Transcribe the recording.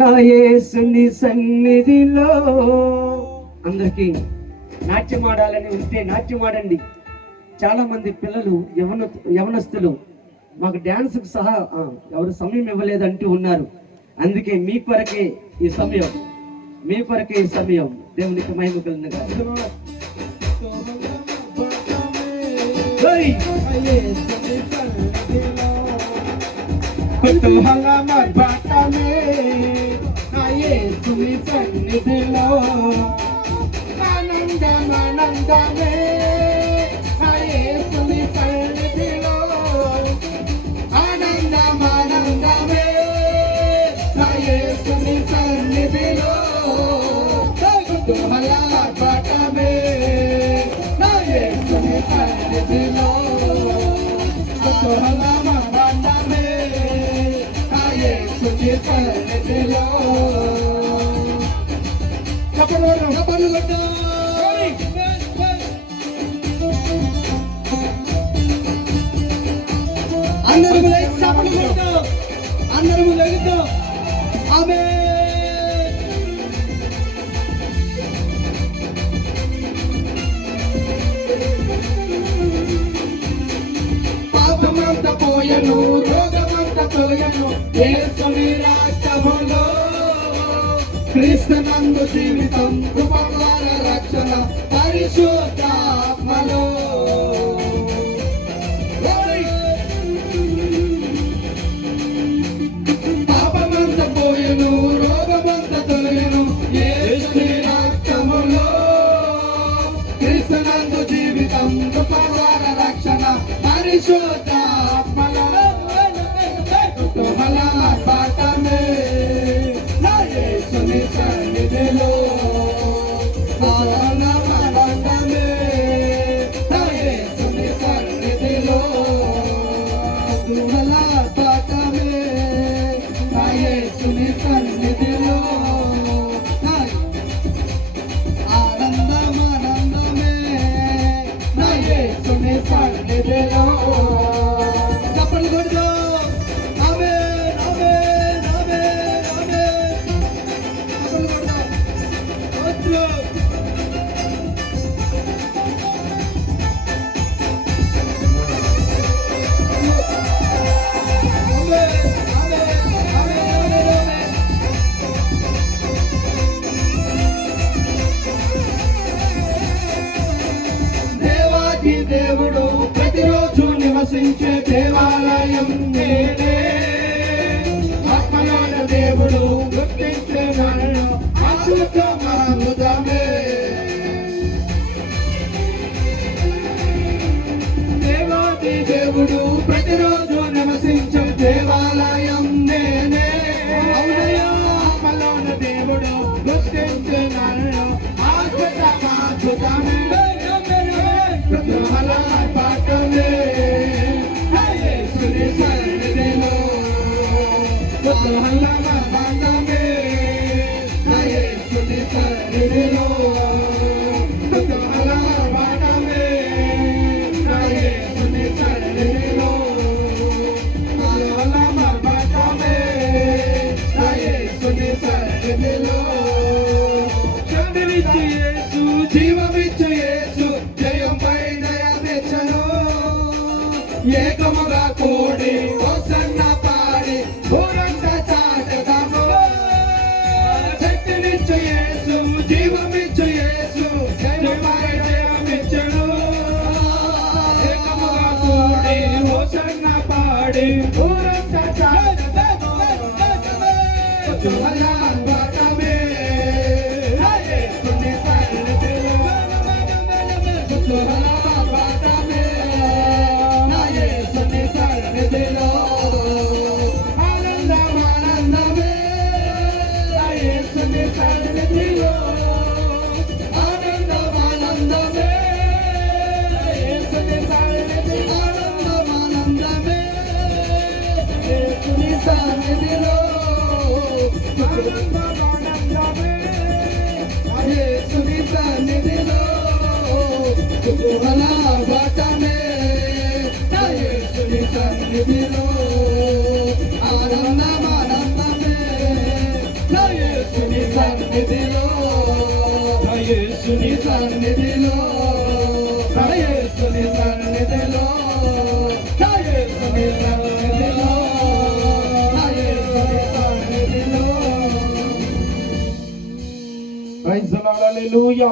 నా యేసుని సన్నిధిలో. అందరికీ నాట్యం ఆడాలని ఉంటే నాట్యం ఆడండి. చాలా మంది పిల్లలు యవనస్తులు మాకు డ్యాన్స్కి సహా ఎవరు సమయం ఇవ్వలేదంటూ ఉన్నారు. అందుకే మీ కొరకే ఈ సమయం, మీ కొరకే ఈ సమయం. దేవునికి మహిమ కలుగునుగా. కుతూహల మర్భటమే నా యేసుని సన్నిధిలో, ఆనందమే నా యేసుని సన్నిధిలో, ఆనందమే నా యేసుని సన్నిధిలో, కుతూహల మర్భటమే నా యేసుని సన్నిధిలో, కుతూహల మర్భటమే సన్నిధిలో. కపలు కొట్టు అందరూ లెగుతూ ఆమె పాపమంత పోయను, రోగమంత పోయను, యేసుని రాజ్యములో క్రీస్తునందు జీవితం, కృపద్వార రక్షణ, పరిశుద్ధాత్మలో. పాపమంత పోయను, రోగమంత తొలగను, యేసుని రాజ్యములో క్రీస్తునందు జీవితం, కృపద్వార రక్షణ, పరిశుద్ధాత్మలో. కుతూహల మర్భటమే నా యేసుని సన్నిధిలో, ఆనందమే నా యేసుని సన్నిధిలో, కుతూహల మర్భటమే నా యేసుని సన్నిధిలో, ఆనందమే నా యేసుని సన్నిధిలో. చప్పట్లు కొడుతూ దేవుడు ప్రతిరోజు నివసించే దేవాలయం నేనే, ఆత్మలోన దేవుడు గుర్తించే నన్ను అద్భుతమే. దేవాది దేవుడు ప్రతిరోజు నివసించే దేవాలయం నేనే, ఆత్మలోన దేవుడు గుర్తించే నన్ను అద్భుతమే. కుతూహల మర్భటమే నా యేసుని సన్నిధిలో, కుతూహల మర్భటమే నా యేసుని సన్నిధిలో, కుతూహల మర్భటమే నా యేసుని సన్నిధిలో, కుతూహల మర్భటమే నా యేసుని సన్నిధిలో. చంద్రిచ్చి యేసు, జీవమిచ్చు యేసు, జయంపై జయమిచ్చను, ఏకముగా కూడి హోసన్న పాడి ఊరంత చాటెదము. శక్తినిచ్చు యేసు, జీవమిచ్చు యేసు, జయంపై జయమిచ్చను, ఏకముగా కూడి హోసన్న పాడి ఊరంత చాటెదము. కుతూహల మర్భటమే నా యేసుని సన్నిధిలో, కుతూహల మర్భటమే నా యేసుని సన్నిధిలో, ఆనందమే నా యేసుని సన్నిధిలో, ఆనందమే నా యేసుని సన్నిధిలో, ఆనందమే యేసుని సన్నిధిలో, ఆనందమే యేసుని సన్నిధిలో, కుతూహల మర్భటమే నా యేసుని సన్నిధిలో, ఆనందమే సన్నిధిలో నా యేసుని సన్నిధిలో నా యేసుని సన్నిధిలో నా యేసుని సన్నిధిలో నా యేసుని సన్నిధిలో ప్రైజ్ ది లార్డ్ హల్లెలూయా.